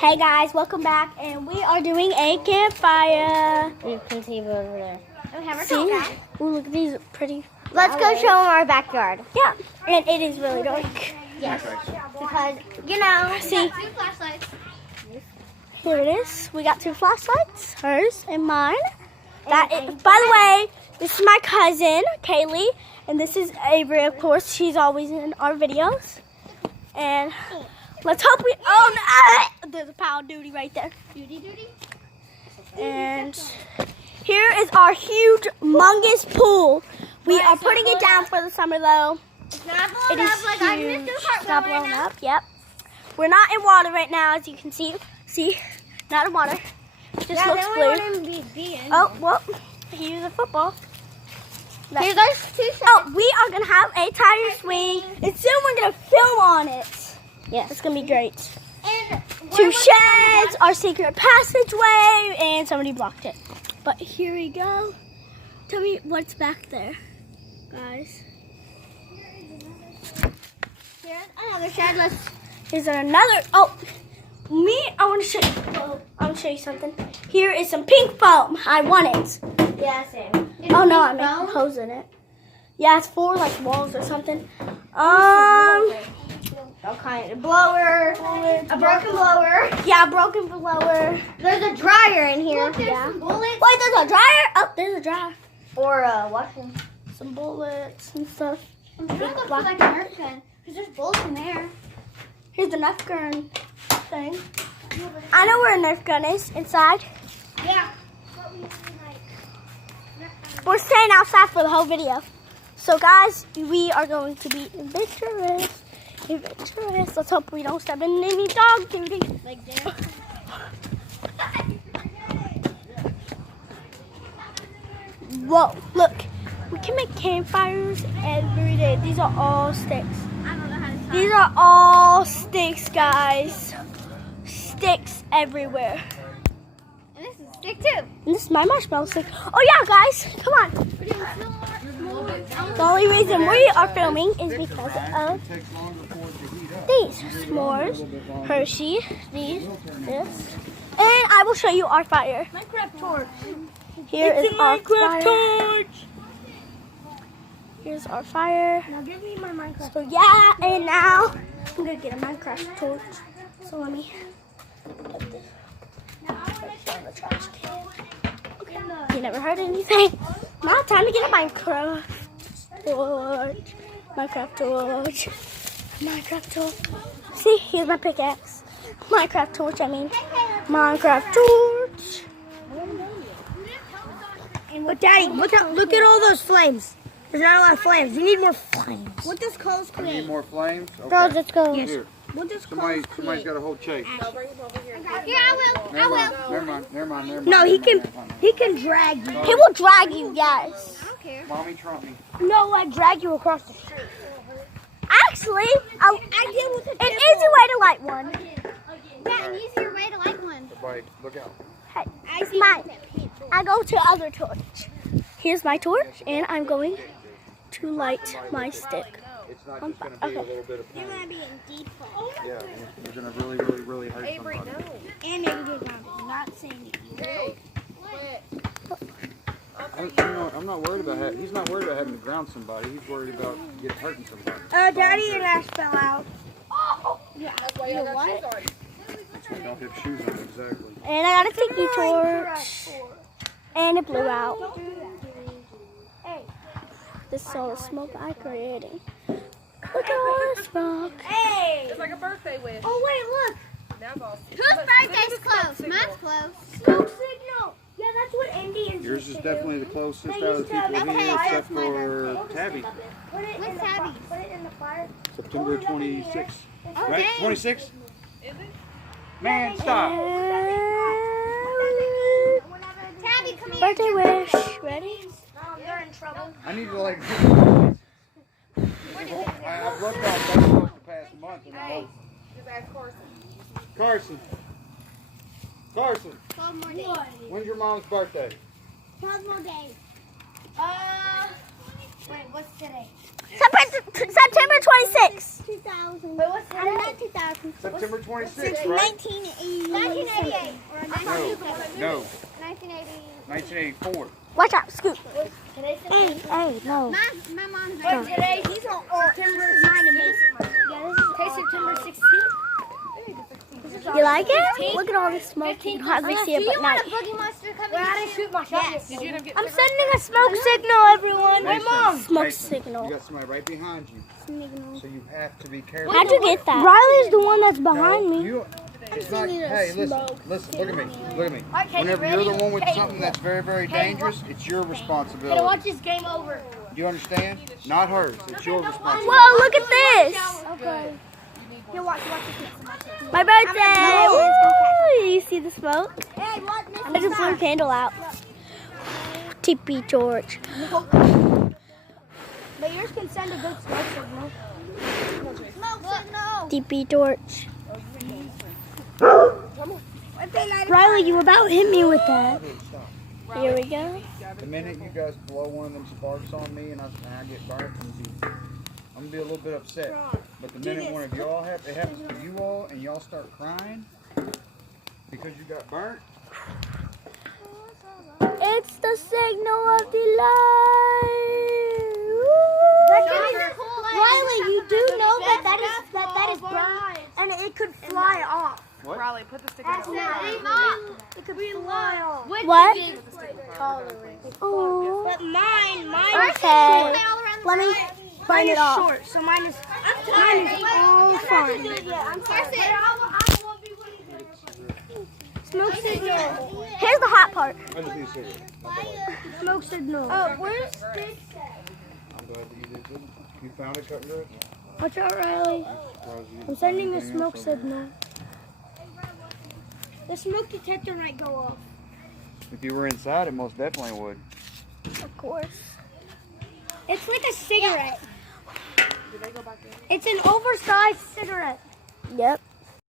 Hey guys, welcome back, and we are doing a campfire. You can see over there. See? Ooh, look at these pretty. Let's go show them our backyard. Yeah, and it is really dark. Yes, because See, Two flashlights. here it is. We got two flashlights, hers and mine. By the way, this is my cousin Kaylee, and this is Avery. Of course, she's always in our videos. And let's hope we. Oh no! There's a pile of duty right there. Duty. And here is our huge, humongous pool. We are putting it down for the summer though. It's not It blowing is up like I huge. missed this part It's not right blowing now. up. Yep. We're not in water right now, as you can see. See, not in water. Just looks blue. Oh, well, here's a football. Here's our two sets. Oh, we are gonna have a tire swing, and soon we're gonna film on it. yes. It's gonna be great. And Two sheds, our secret passageway, and somebody blocked it. But here we go. Tell me what's back there, guys. here's another shed. Here's another. Oh, I want to show you. Oh, I want to show you something. Here is some pink foam. I want it. Yeah, same. Oh no, I'm making holes in it. Yeah, it's for like walls or something. All kind of blower, a broken blower. Yeah, broken blower. There's a dryer in here. Look, there's some bullets. Wait, there's a dryer. Oh, there's a dryer. Or a washing. Some bullets and stuff. I'm trying to look for like a Nerf gun. Because there's bullets in there. Here's the Nerf gun thing. I know where a Nerf gun is inside. Yeah. We're staying outside for the whole video. So guys, we are going to be adventurous. Let's hope we don't step in any dog duty. Like there. Whoa, look. We can make campfires every day. These are all sticks. I don't know how to start. These are all sticks, guys. Sticks everywhere. And this is a stick too. And this is my marshmallow stick. Oh yeah, guys, come on. We're doing s'mores. The only reason we are filming is because of these s'mores, Hershey, this, and I will show you our fire. Minecraft torch. Here is our fire. torch. Here's our fire. Now give me my Minecraft. So yeah, and now I'm gonna get a Minecraft torch. So let me put this right on the trash can. Okay. You never heard anything? Now time to get a Minecraft torch. Minecraft torch. See, here's my pickaxe. Minecraft torch, I mean. Minecraft torch. But Daddy, look at all those flames. There's not a lot of flames. We need more flames. What does coals You need more flames? Girls, Okay. let's go. Here, What does somebody's got a whole chase. Here, I will. Never mind. No, he can drag you. He will drag you, guys. I don't care. Mommy trump me. No, like drag you across the street. Actually, I deal with an easy way to light one. Yeah, an easier way to light one. Everybody, look out. Hey, it's mine. I go to other torch. Here's my torch, and I'm going to light my stick. It's not just going to be a little bit of pain. You're gonna be in deep fall. Yeah, you're going to really hurt somebody. And maybe do something. Not saying it. I'm not worried about that. He's not worried about having to ground somebody. He's worried about hurting somebody. Daddy and Ash fell out. Yeah. You know what? You don't have shoes on, exactly. And I got a tiki torch, and it blew out. This is all the smoke I created. Look at all the smoke. Hey! It's like a birthday wish. Oh, wait, look. Now, boss. Whose birthday's close? Mine's close. Smoke signal. Yeah, that's what Indians. Yours is definitely the closest out of the people here, except for Tabby. What's Tabby? Put it in the fire. September 26th. Oh, Right? dang. 26th? Is it? Man, stop. Tabby, come here. Birthday wish. Ready? You're in trouble. I need to like. I've looked out Facebook the past month and I'm like, Just ask Carson. Carson, 12 more days. when's your mom's birthday? 12 more days. Wait, what's today? September 26th. 2000. Wait, what's today? Not 2000. September 26th, right? 1988. Or No, 1980. 1984. Watch out, Scoot. Today's Hey, no. my mom's birthday. Today, he's on September 9 and Today's September 16th. You like it? Look at all this smoke. You can hardly see it, but nice. Boogie Monster coming? I didn't shoot my shot. Yes. Did you get I'm sending a smoke signal, everyone. Hey, Mom. Smoke Mason, signal. You got somebody right behind you, so you have to be careful. How'd you get that? Riley's the one that's behind me. You, it's not, hey, listen, look at me, look at me. Whenever you're the one with something that's very, very dangerous, it's your responsibility. Watch this game over. Do you understand? Not hers, it's your responsibility. Whoa, look at this. Okay. Here, watch this. My birthday. Woo! You see the smoke? Hey, what? I just blew a candle out. TP George. But yours can send a good smoke signal. Smoke signal. TP George. Riley, you about hit me with that. Here we go. The minute you guys blow one of them sparks on me and I get burnt, I'm gonna be a little bit upset. But the minute one of y'all it happens to you all and y'all start crying because you got burnt, It's the signal of delight. Riley, you do know that is brown and it could fly off. what? Riley, put the stick in the It could fly off. What? Oh. But mine Okay. Let me mine find is it off. short, so mine is all fine. Smoke signal. Here's the hot part. I just need a cigarette. Smoke signal. Where's this? I'm glad that you did too. You found it, cutting good? Watch out, Riley. I'm sending a smoke signal. The smoke detector might go off. If you were inside, it most definitely would. Of course. It's like a cigarette. It's an oversized cigarette. Yep.